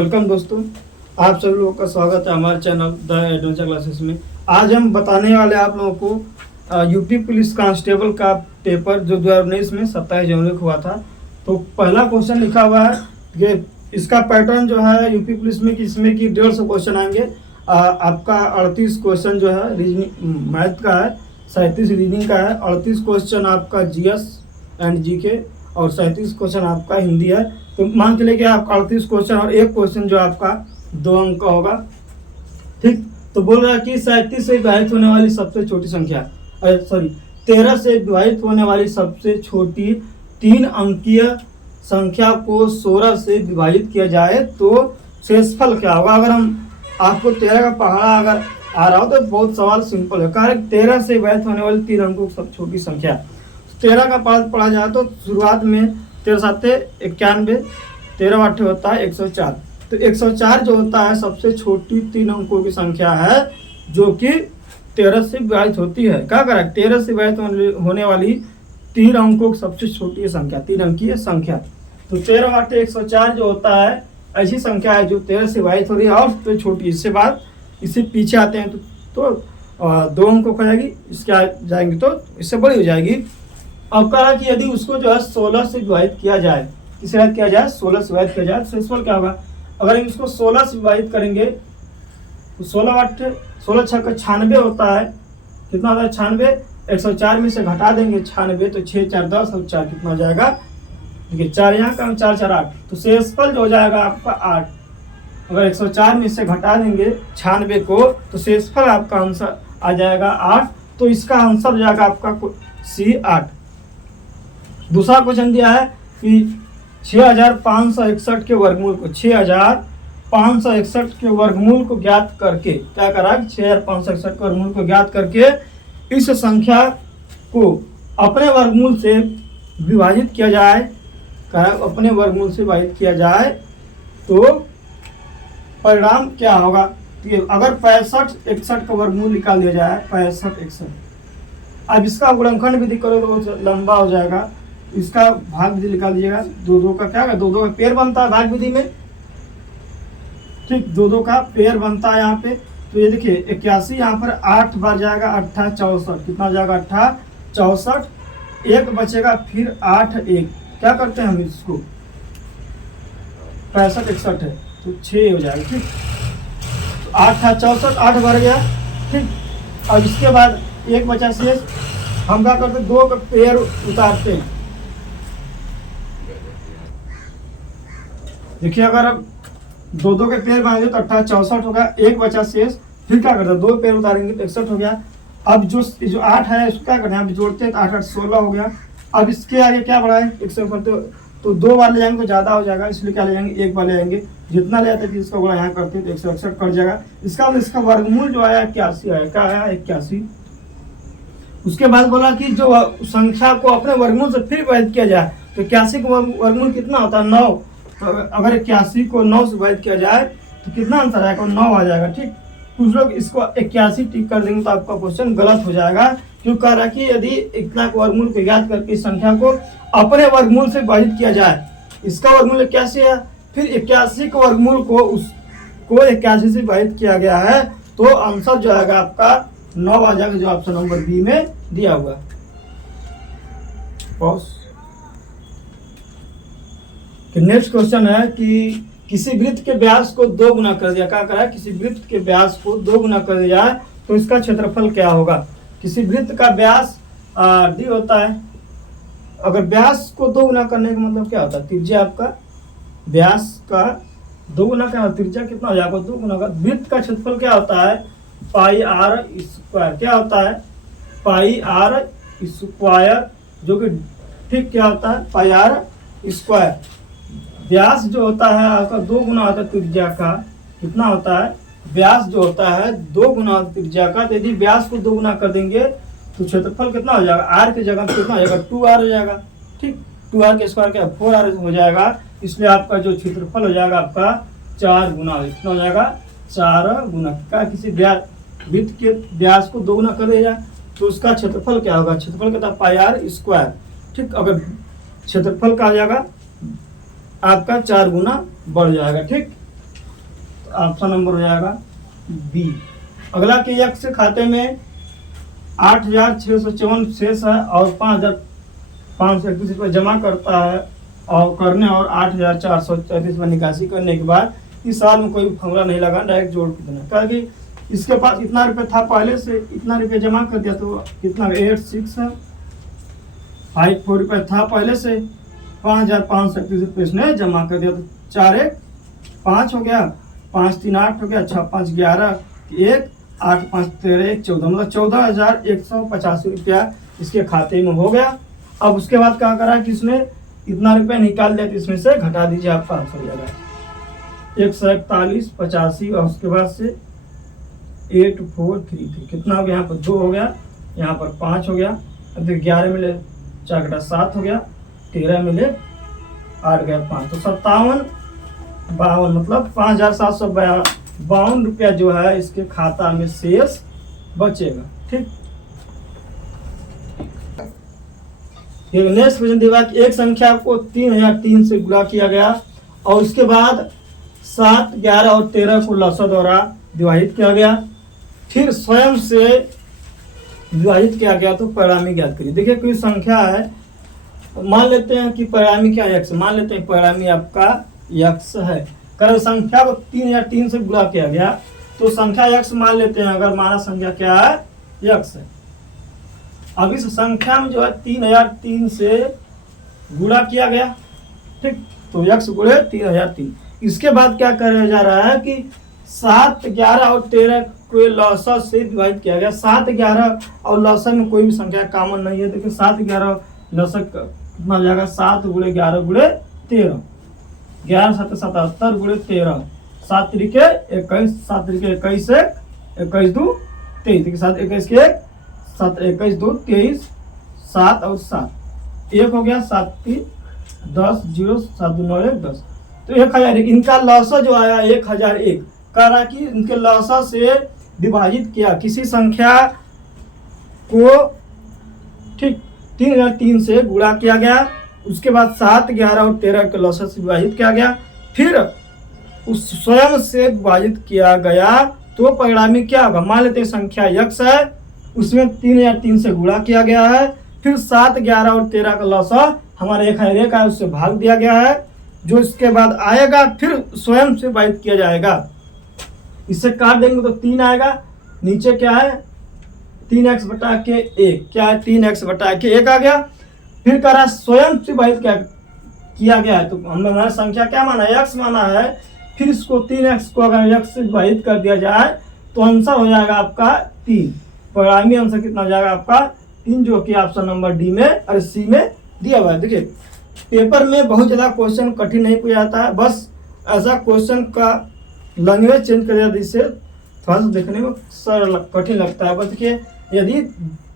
Welcome दोस्तों, आप सभी लोगों का स्वागत है हमारे चैनल द एडवेंचर क्लासेस में। आज हम बताने वाले आप लोगों को यूपी पुलिस कांस्टेबल का पेपर जो 2019 में 27 जनवरी को हुआ था। तो पहला क्वेश्चन लिखा हुआ है कि इसका पैटर्न जो है यूपी पुलिस में कि इसमें कि 150 क्वेश्चन आएंगे। आपका 38 क्वेश्चन जो है रीजनिंग मैथ का है, 37 रीजनिंग का है, 38 क्वेश्चन आपका जीएस एंड जीके और 37 क्वेश्चन आपका हिंदी है। तो मान के लिए कि आपका 38 क्वेश्चन और एक क्वेश्चन जो आपका 2 अंक का होगा। ठीक, तो बोल रहा है कि 37 से विभाजित होने वाली सबसे छोटी संख्या, 13 से विभाजित होने वाली सबसे छोटी 3 अंकीय संख्या को 16 से विभाजित किया जाए तो शेषफल क्या होगा। अगर हम आपको 13 का पहाड़ा अगर आ रहा हो तो बहुत सवाल सिंपल है। कारण 13 से विभाजित होने वाली 3 अंकों की सबसे छोटी संख्या, 13 का पाठ पढ़ा जाए तो शुरुआत में 13 7 91, 13 8 होता है 104। तो 104 जो होता है सबसे छोटी 3 अंकों की संख्या है जो कि 13 से विभाजित होती है। क्या करें, 13 से विभाजित होने वाली 3 अंकों की सबसे छोटी संख्या, 3 अंकीय संख्या। तो 13 8 104 जो होता है ऐसी संख्या है जो 13 से विभाजित हो रही है और सबसे छोटी। इससे बाद इससे पीछे आते हैं तो 2 अंकों हो जाएगी, इसके आ जाएंगे तो इससे बड़ी हो जाएगी। अब कहा कि यदि उसको जो है 16 से विभाजित किया जाए, किसे विभाजित किया जाए, 16 से विभाजित किया जाए तो शेषफल क्या होगा। अगर हम इसको 16 से विभाजित करेंगे तो 16 8 16 6 का 96 होता है। कितना होता है 96, 104 में से घटा देंगे 96 तो 6 4 10 और 4 कितना हो जाएगा, देखिए 4 यहाँ का 4 4 8, तो शेषफल जो हो जाएगा आपका 8। अगर 104 में से घटा देंगे 96 को तो शेषफल आपका आंसर आ जाएगा 8। तो इसका आंसर हो जाएगा आपका C 8। दूसरा क्वेश्चन दिया है कि 6561 के वर्गमूल को 6561 के वर्गमूल को ज्ञात करके क्या करा, 6561 के वर्गमूल को ज्ञात करके इस संख्या को अपने वर्गमूल से विभाजित किया जाए, अपने वर्गमूल से विभाजित किया जाए तो परिणाम क्या होगा। तो अगर 65 61 का वर्गमूल निकाल दिया जाए, 65 61, अब इसका गुणनखंड विधि करो तो लंबा हो जाएगा। इसका भाग विधि निकाल दीजिएगा, 2 का क्या है, 2 का पेयर बनता है भाग विधि में। ठीक, 2 का पेयर बनता है यहाँ पे। तो ये देखिए 81 यहाँ पर 8 बार जाएगा, 8 64, कितना हो जाएगा 8 64, 1 बचेगा, फिर 8 1, क्या करते हैं हम इसको, 65 61 है तो 6 हो जाएगा। ठीक, तो 8 64, 8 भर गया। ठीक, अब इसके बाद 1 बचा शेष, हम क्या करते हैं 2 का पेयर उतारते हैं। देखिए अगर अब 2 के पेयर बनाएंगे तो 8 64 होगा, 1 बचा शेष, फिर क्या करते हैं 2 पेयर उतारेंगे तो 61 हो गया। अब जो 8 है उसको क्या करते हैं, अब जोड़ते हैं तो 8 8 16 हो गया। अब इसके आगे क्या बढ़ा है 100 तो 2 बार ले जाएंगे तो ज़्यादा हो जाएगा, इसलिए क्या ले जाएंगे 1 बार ले जाएंगे। जितना ले जाते हैं इसका गुणा यहाँ करते हैं तो 161 कट जाएगा। इसका वर्गमूल जो आया 81 आया, क्या आया 81। उसके बाद बोला कि जो संख्या को अपने वर्गमूल से फिर विभाजित किया जाए तो 81 का वर्गमूल कितना होता है 9। तो अगर 81 को 9 से विभाजित किया जाए तो कितना आंसर आएगा, 9 आ जाएगा। ठीक, कुछ लोग इसको 81 टिक कर देंगे तो आपका क्वेश्चन गलत हो जाएगा। क्यों कह रहा है कि यदि इतना को वर्गमूल को ज्ञात करके इस संख्या को अपने वर्गमूल से विभाजित किया जाए, इसका वर्गमूल 81 है, फिर 81 के वर्गमूल को उसको 81 से विभाजित किया गया है तो आंसर जो आएगा आपका 9 आ जाएगा, जो ऑप्शन नंबर बी में दिया हुआ। नेक्स्ट क्वेश्चन है कि किसी वृत्त के व्यास को 2 गुना कर दिया, क्या करा है, किसी वृत्त के व्यास को 2 गुना कर दिया है तो इसका क्षेत्रफल क्या होगा। किसी वृत्त का व्यास d होता है, अगर व्यास को 2 गुना करने का मतलब क्या होता है, त्रिज्या आपका व्यास का 2 गुना क्या होता है, त्रिज्या कितना हो जाएगा 2 गुना का। वृत्त का क्षेत्रफल क्या होता है पाई r स्क्वायर, क्या होता है पाई r स्क्वायर, जो कि ठीक क्या होता है पाई r स्क्वायर। व्यास जो होता है आपका 2 गुना होता है त्रिज्या का, कितना होता है व्यास जो होता है 2 गुना त्रिज्या का। तो यदि व्यास को 2 गुना कर देंगे तो क्षेत्रफल कितना हो जाएगा, r की जगह कितना हो जाएगा 2r हो जाएगा। ठीक, 2r के स्क्वायर क्या 4r हो जाएगा, इसलिए आपका जो क्षेत्रफल हो जाएगा आपका 4 गुना, कितना हो जाएगा 4 गुना का। किसी वृत्त के व्यास को 2 गुना कर दिया जाए तो उसका क्षेत्रफल क्या होगा, क्षेत्रफल कहता है पाई r स्क्वायर। ठीक, अगर क्षेत्रफल का आ जाएगा आपका 4 गुना बढ़ जाएगा। ठीक, ऑप्शन नंबर हो जाएगा बी। अगला कि एक्स के खाते में 8,654 शेष है और 5,531 रुपये जमा करता है और 8,434 में निकासी करने के बाद इस साल में कोई फॉर्मूला नहीं लगा, डायरेक्ट जोड़ कितना, क्योंकि इसके पास इतना रुपये था पहले से, इतना रुपये जमा कर दिया तो कितना 8,654 रुपये था पहले से, 5,531 रुपये इसने जमा कर दिया तो 4 1 5 हो गया, 5 3 8 हो गया, 6 5 11 1 8 5 13 1 14, मतलब 14,185 रुपया इसके खाते में हो गया। अब उसके बाद क्या करा कि इसने इतना रुपया निकाल दिया तो इसमें से घटा दीजिए, आपका आंसर हो जाएगा 141.85 और उसके बाद से 8433 कितना हो गया, यहाँ पर 2 हो गया, यहाँ पर 5 हो गया, अब देखिए 11 मिले 4 घटा 7 हो गया, 13 मिले 8 गया 5, तो 5752 मतलब 5,752 रुपया जो है इसके खाता में शेष बचेगा। ठीक, नेक्स्ट क्वेश्चन दिया कि एक संख्या को 3,003 से गुणा किया गया और उसके बाद 7, 11 और 13 को लसा द्वारा विभाजित किया गया, फिर स्वयं से विभाजित किया गया, तो परिणामी ज्ञात करिए। देखिए कोई संख्या है, मान लेते हैं कि परिणामी क्या x, मान लेते हैं परिणामी आपका x है, कर संख्या को 3,003 से गुणा किया गया तो संख्या x मान लेते हैं, अगर माना संख्या क्या है x है। अब इस संख्या में जो है 3,003 से गुणा किया गया, ठीक, तो x गुणे 3,003। इसके बाद क्या किया जा रहा है कि 7, 11 और 13 को लसा से विभाजित किया गया। 7, 11 और लसा में कोई भी संख्या कॉमन नहीं है, देखिए 7, 11 लसा कितना हो जाएगा, 7 गुणे 11 गुणे 13, 11 7 77 गुणे 13, 7 त्रिके 21, 7 त्रिके 21 21 2 23, 7 21 के 1 7 21 2 23, 7 और 7 1 हो गया, 7 3 10 0 7 2 9 1 10, तो 1,001। इनका लौसा जो आया 1,001, कह रहा कि इनके लौसा से विभाजित किया किसी संख्या को, ठीक, 3,003 से गुणा किया गया, उसके बाद 7, 11 और 13 के लौसा से विभाजित किया गया, फिर उस स्वयं से विभाजित किया गया, तो परिणामी क्या होगा, मान लेते हैं संख्या x है, उसमें 3,003 से गुणा किया गया है, फिर 7, 11 और 13 का लौसा हमारा 1,001 है, उससे भाग दिया गया है, जो इसके बाद आएगा फिर स्वयं से विभाजित किया जाएगा, इससे काट देंगे तो 3 आएगा, नीचे क्या है 3x बटा के 1, क्या है 3x बटा के 1 आ गया, फिर कह रहा स्वयं से विभाजित किया गया है, तो हमने हमारा संख्या क्या माना है x माना है, फिर इसको 3x को अगर x से विभाजित कर दिया जाए तो आंसर हो जाएगा आपका 3, परिणामी आंसर कितना हो जाएगा आपका 3, जो कि ऑप्शन नंबर डी में और सी में दिया हुआ है। देखिए पेपर में बहुत ज़्यादा क्वेश्चन कठिन नहीं पूछा जाता है, बस ऐसा क्वेश्चन का लैंग्वेज चेंज कर दिया जिससे थोड़ा सा देखने में सरल कठिन लगता है। बस देखिए यदि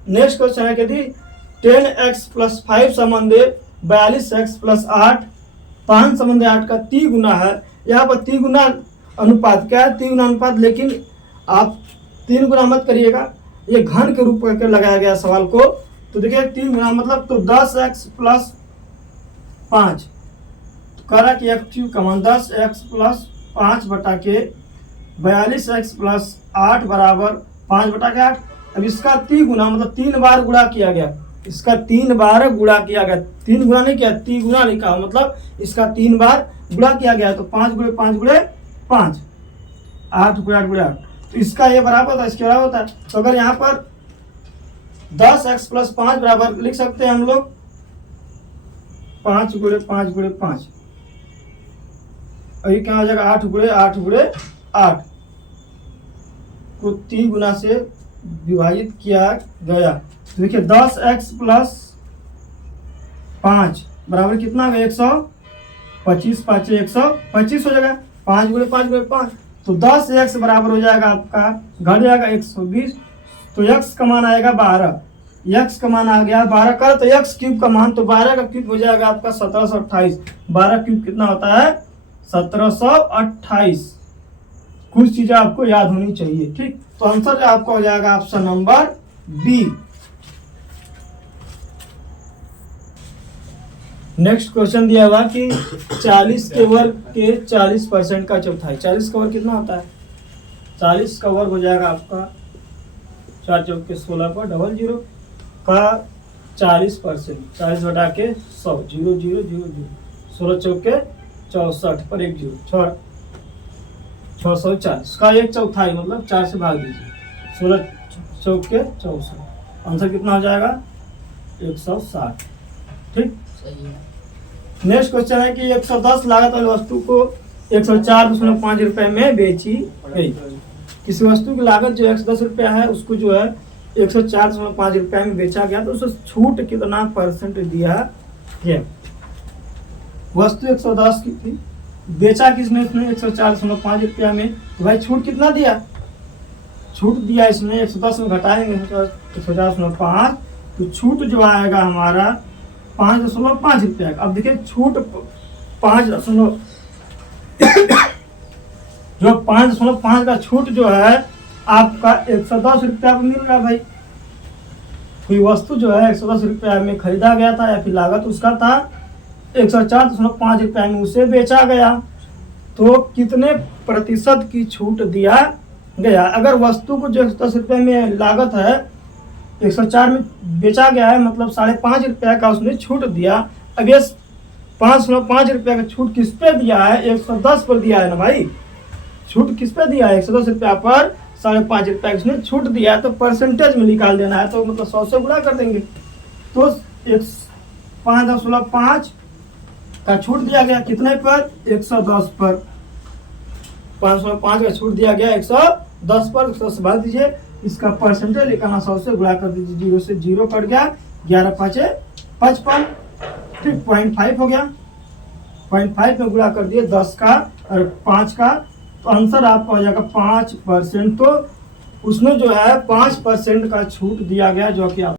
नेक्स्ट क्वेश्चन है कि यदि 10x + 5 संबंधे 42x + 8 5 संबंधे 8 का 3 गुना है, यहाँ पर 3 गुना अनुपात क्या है, 3 गुना अनुपात, लेकिन आप 3 गुना मत करिएगा, ये घन के रूप करके लगाया गया सवाल को, तो देखिए 3 गुना मतलब तो 10x + 5, तो कह रहा कि x³ का मान 10x + 5 बटा के 42x + 8 बराबर 5 बटा के 8। अब इसका 3 गुना मतलब 3 बार गुणा किया गया, इसका 3 बार गुणा किया गया, 3 गुना नहीं किया, 3 गुना लिखा, मतलब इसका 3 बार गुणा किया गया, तो 5 गुणे 5 गुणे 5, 8 गुणे 8 गुणे 8, तो इसका ये बराबर होता है, इसके बराबर होता है। तो अगर यहाँ पर 10x + 5 बराबर लिख सकते हैं हम लोग 5 गुणे 5 गुणे 5, और ये क्या हो जाएगा 8 गुणे 8 गुणे 8 को 3 गुना से विभाजित किया गया, तो देखिए 10x + 5 बराबर कितना है 125, 5 125 हो जाएगा, 5 गुणे 5 गुणे 5, तो 10x बराबर हो जाएगा आपका, घट जाएगा 120, तो x का मान आएगा 12, x का मान आ गया 12 का, तो x³ का मान, तो 12 का क्यूब हो जाएगा आपका 1728, 12 क्यूब कितना होता है 1728। कुछ चीजें आपको याद होनी चाहिए, ठीक, तो आंसर आपका हो जाएगा option number B. Next question दिया हुआ कि 40 के वर्ग के 40% का चौथाई। 40 का वर्ग कितना होता है? 40 का वर्ग हो जाएगा आपका 4 चौक के 16 पर 00 का 40%, 40 बटा के 100, 0 0 0 0, 16 चौक के 64 पर 1 0, 640 का 1/4 मतलब 4 से भाग दीजिए, 16 चौक के 64, आंसर कितना हो जाएगा? 160। ठीक। नेक्स्ट क्वेश्चन है कि 110 लागत वाली वस्तु को 104.5 रुपए में बेची गई। किसी वस्तु की लागत जो 110 रुपया है उसको जो है 104.5 रुपए में बेचा गया, तो उसको छूट कितना % दिया गया? वस्तु 110 की थी, बेचा किसने? इसने 104.5 रुपया में, तो भाई छूट कितना दिया? छूट दिया इसने 110 में घटाएंगे 104.5, तो छूट जो आएगा हमारा 5.5 रुपया। अब देखिए छूट 5.5 जो 5.5 का छूट जो है आपका 110 रुपया में मिल रहा है। भाई कोई वस्तु जो है 110 रुपया में खरीदा गया था या फिर लागत उसका था 104.5 रुपया में उसे बेचा गया, तो कितने % की छूट दिया गया? अगर वस्तु को जो 110 रुपये में लागत है 104 में बेचा गया है, मतलब 5.5 रुपया का उसने छूट दिया। अब ये 5.5 रुपया का छूट किस पे दिया है? 110 पर दिया है ना भाई। छूट किस पे दिया है? 110 रुपया पर 5.5 रुपया उसने छूट दिया है, तो परसेंटेज में निकाल देना है, तो मतलब 100 से गुणा कर देंगे, तो 5.5 का छूट दिया गया कितने पर? 110 पर। 5.5 का छूट दिया गया 110 पर, 100 से भाग दीजिए, इसका परसेंटेज निकालना 100 से गुणा कर दीजिए, 0 से 0 कट गया, 11 5 55, ठीक 0.5 हो गया, 0.5 में गुणा कर दिए 10 का और 5 का, तो आंसर आपका हो जाएगा 5%। तो उसमें जो है 5% का छूट दिया गया, जो कि आप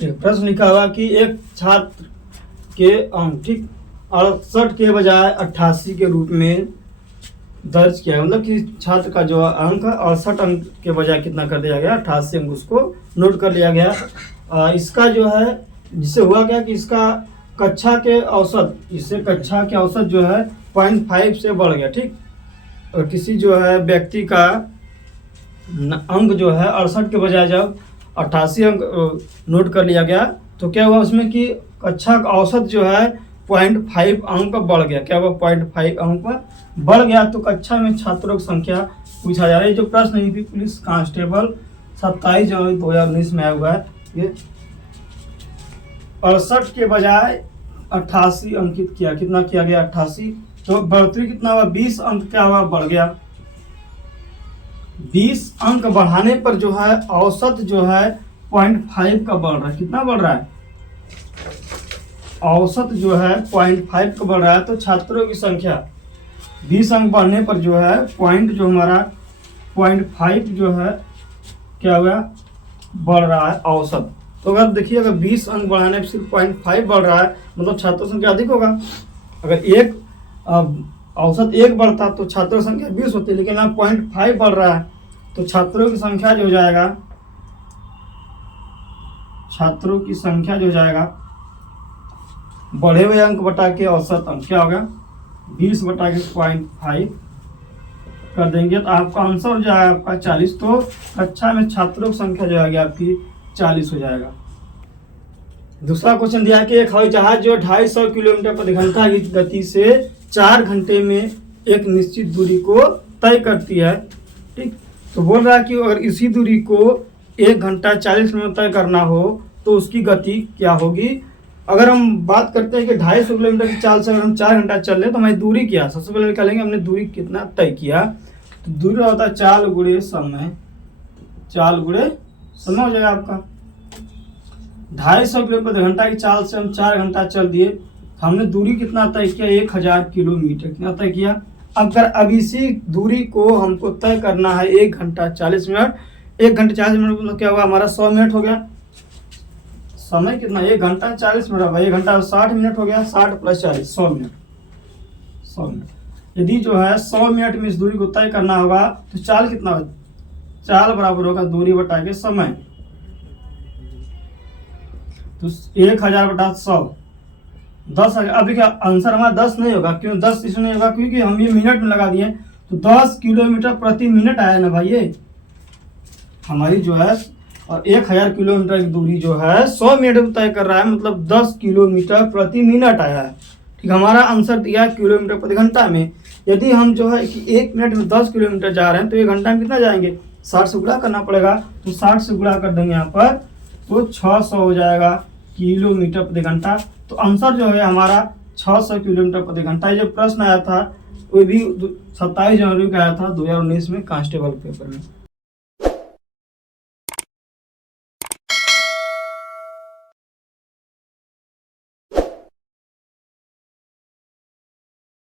प्रश्न लिखा हुआ कि एक छात्र के अंक ठीक 68 के बजाय 88 के रूप में दर्ज किया, मतलब कि छात्र का जो अंक 68 अंक के बजाय कितना कर दिया गया? 88 अंक उसको नोट कर लिया गया। इसका जो है जिससे हुआ क्या कि इसका कक्षा के औसत, इससे कक्षा के औसत जो है 0.5 से बढ़ गया। ठीक। और किसी जो है व्यक्ति का अंक जो है 68 के बजाय जब 88 अंक नोट कर लिया गया, तो क्या हुआ उसमें कि कक्षा का औसत जो है 0.5 अंक बढ़ गया। क्या हुआ? 0.5 अंक बढ़ गया, तो कक्षा में छात्रों की संख्या पूछा जा रहा है। जो प्रश्न यूपी पुलिस कांस्टेबल 27 जनवरी 2019 में आया हुआ है, ये 68 के बजाय 88 अंकित किया। कितना किया गया? 88। तो बढ़ोतरी कितना हुआ? 20 अंक क्या हुआ? बढ़ गया। 20 अंक बढ़ाने पर जो है औसत जो है 0.5 का बढ़ रहा है। कितना बढ़ रहा है? औसत जो है 0.5 का बढ़ रहा है, तो छात्रों की संख्या 20 अंक बढ़ने पर जो है पॉइंट जो हमारा 0.5 जो है क्या हुआ? बढ़ रहा है औसत। तो अगर देखिए अगर 20 अंक बढ़ाने पर सिर्फ 0.5 बढ़ रहा है, मतलब छात्रों की संख्या अधिक होगा। अगर एक औसत 1 बढ़ता तो छात्रों की संख्या 20 होती, लेकिन अब 0.5 बढ़ रहा है, तो छात्रों की संख्या जो हो जाएगा, छात्रों की संख्या जो हो जाएगा बढ़े हुए अंक बटा के औसत अंक क्या होगा? 20 बटा के 0.5 कर देंगे, तो आपका आंसर हो जाएगा आपका 40। तो कक्षा में छात्रों की संख्या जो आएगी आपकी 40 हो जाएगा। दूसरा क्वेश्चन दिया है कि एक हवाई जहाज जो 250 किलोमीटर प्रति घंटा की गति से 4 घंटे में एक निश्चित दूरी को तय करती है। ठीक। तो बोल रहा है कि अगर इसी दूरी को 1 घंटा 40 मिनट तय करना हो तो उसकी गति क्या होगी? अगर हम बात करते हैं कि 250 किलोमीटर की चाल से अगर हम 4 घंटा चल रहे तो हमारी दूरी क्या? सबसे पहले निकालेंगे हमने दूरी कितना तय किया, तो दूरी होता है चाल गुणे समय। चाल गुणे समय हो जाएगा आपका। 250 किलोमीटर प्रति घंटा की चाल से हम 4 घंटा चल दिए, हमने दूरी कितना तय किया? 1000 किलोमीटर। कितना तय किया? अगर अब इसी दूरी को हमको तय करना है 1 घंटा 40 मिनट, 1 घंटे 40 मिनट मतलब क्या हुआ? हमारा 100 मिनट हो गया। समय कितना? 1 घंटा 40 मिनट होगा, 1 घंटा 60 मिनट हो गया, 60 + 40 100 मिनट। 100 मिनट यदि जो है 100 मिनट में इस दूरी को तय करना होगा, तो चाल कितना होगा? चाल बराबर होगा दूरी बटा के समय। तो 1000 बटा 100 10 अभी क्या आंसर हमारा 10 नहीं होगा, क्यों 10 इसलिए नहीं होगा क्योंकि हम ये मिनट में लगा दिए, तो 10 किलोमीटर प्रति मिनट आया ना भाई, ये हमारी जो है और 1000 किलोमीटर की दूरी जो है 100 मिनट में तय कर रहा है, मतलब 10 किलोमीटर प्रति मिनट आया है। ठीक, हमारा आंसर दिया है किलोमीटर प्रति घंटा में। यदि हम जो है कि 1 मिनट में 10 किलोमीटर जा रहे हैं तो 1 घंटा में कितना जाएंगे, 60 से गुणा करना पड़ेगा, तो 60 से गुणा कर देंगे यहाँ पर तो 600 हो जाएगा किलोमीटर प्रति घंटा। तो आंसर जो है हमारा 600 किलोमीटर प्रति घंटा। ये जो प्रश्न आया था वो भी 27 जनवरी का आया था 2019 में कांस्टेबल पेपर में।